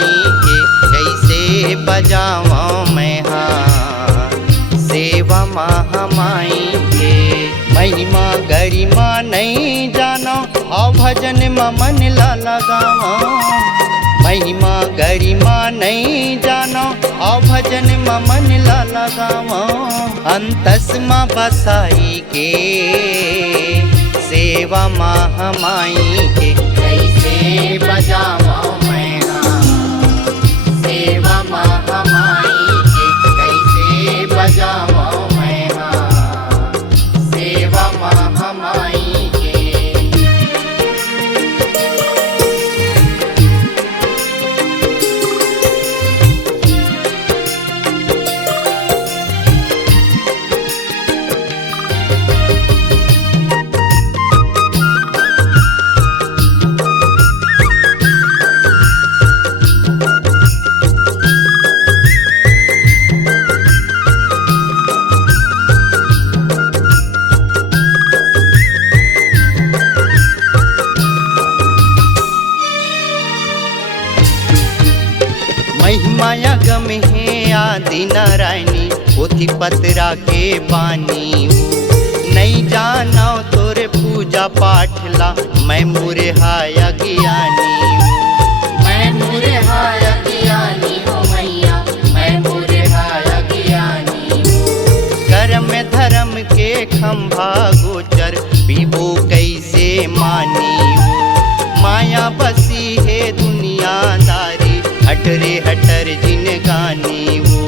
माई के कैसे बजाऊं मैं हाँ सेवा महामाई के। महिमा गरिमा नहीं जानो और भजन में मन ला लगावा। महिमा गरिमा नहीं जानो और भजन में मन ला लगावा। अंतस में बसाई के सेवा महामाई के कैसे बजाऊं मैं हाँ सेवा महामाई के कैसे बजाऊं मैं हाँ सेवा महामाई के। महिमाया गम है आदि नारायणी पोथी पतरा के बानी। नहीं जानो तोरे पूजा पाठ ला मैं मुरे हाया ज्ञानी। मैं मुरे हाया ज्ञानी हो मैया मैं मुरे हाया ज्ञानी। कर्म धर्म के खंभा गोचर पीबो कैसे मानी। माया बसी है दुनियादारी हटरे हटर जिन गानी वो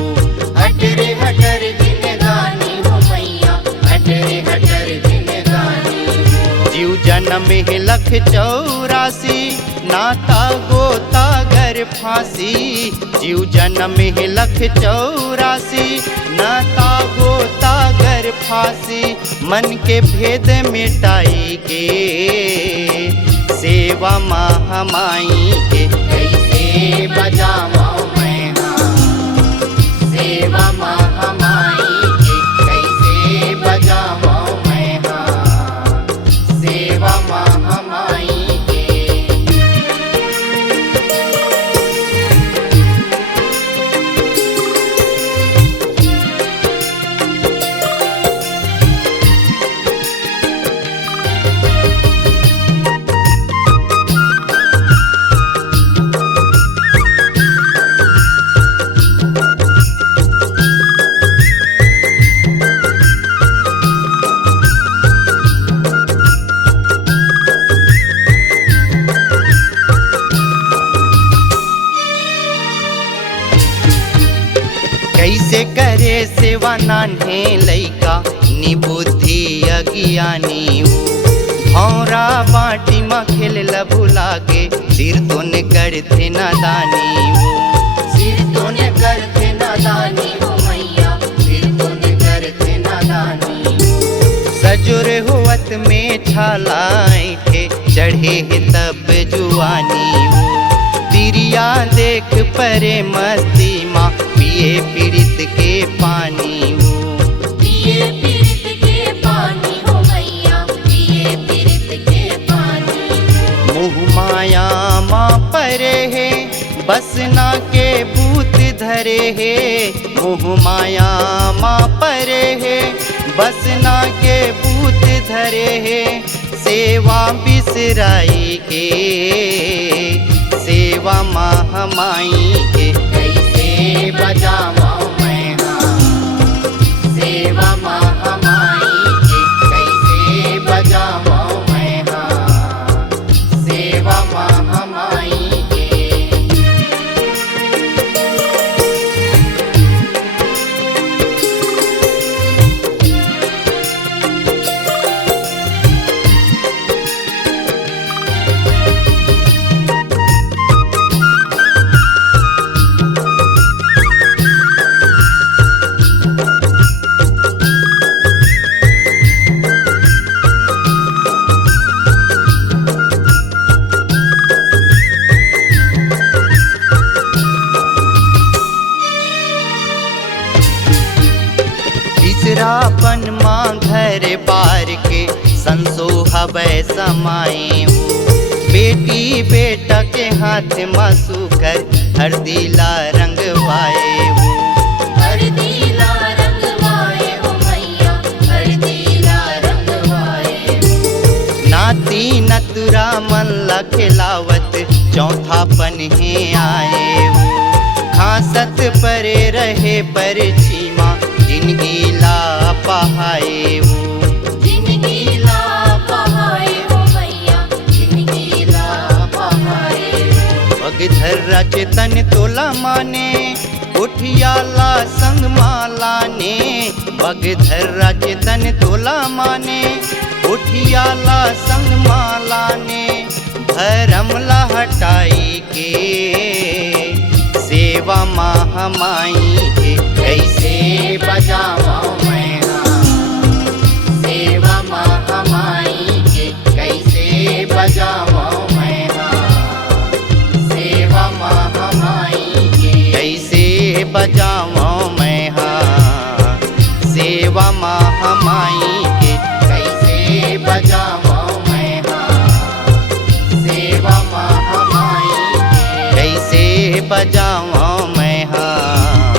हटरे हटर जिन गानी हो मैया हटरे हटर जिन गानी वो। जीव जन्म है 184 नाता गोता घर फांसी। जीव जन्म है 184 नाता गोता घर फांसी। मन के भेद मिटाई के सेवा महामाई के कैसे बजाऊं मैं हाँ सेवा महामाई के कैसे बजाऊं मैं हाँ सेवा महामाई के। कैसे करे सेवा नान्हे लैका निबुद्धि अज्ञानी। भौरा बाटी में खेल भुला के सिर तो न करते नादानी। सिर तो न करते नादानी हो मैया सिर तो न करते नादानी। सजुर हुवत में छालाए थे चढ़े तब जुआनी। तिरिया देख परे मस्ती माँ पिए पीड़ित के पानी। वो पिए पीड़ित के पानी हो मैया पिए पीड़ित के पानी। मोह माया माँ परे है बसना के भूत धरे है। मोह माया माँ परे है बसना के भूत धरे है। सेवा बिसराई के सेवा महामाई के कैसे बजाऊं मैं हाँ सेवा महामाई के कैसे बजाऊं मैं हाँ सेवा महामाई के। तीसरापन माँ घर बार के संसोहबै समाए। बेटी बेटा के हाथ मासू कर हरदीला रंगवाए वो। हरदीला रंगवाए ओ मैया, हरदीला रंगवाए वो। नाती नतुरा मल्ला खिलावत चौथा पन्हे आए वो। खासत परे रहे पर छीमा जिनगी ला पहाए वो। जिनगी ला पहाए ओ मैया, जिनगी ला पहाए वो। पगधर्रा चेतन तोला माने उठियाला संग माला ने। पगधर्रा चेतन तोला माने उठियाला संग माला ने। धर्मला हटाई के सेवा महामाई के कैसे बजावा मैं हाँ। सेवा महामाई के कैसे बजावा मैं हाँ। सेवा महामाई के कैसे बजावा मैं हाँ। सेवा महामाई के कैसे बजावा मैं हाँ। सेवा महामाई के कैसे बजावा मैं हाँ।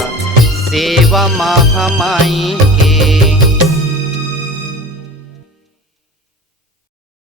सेवा महामाई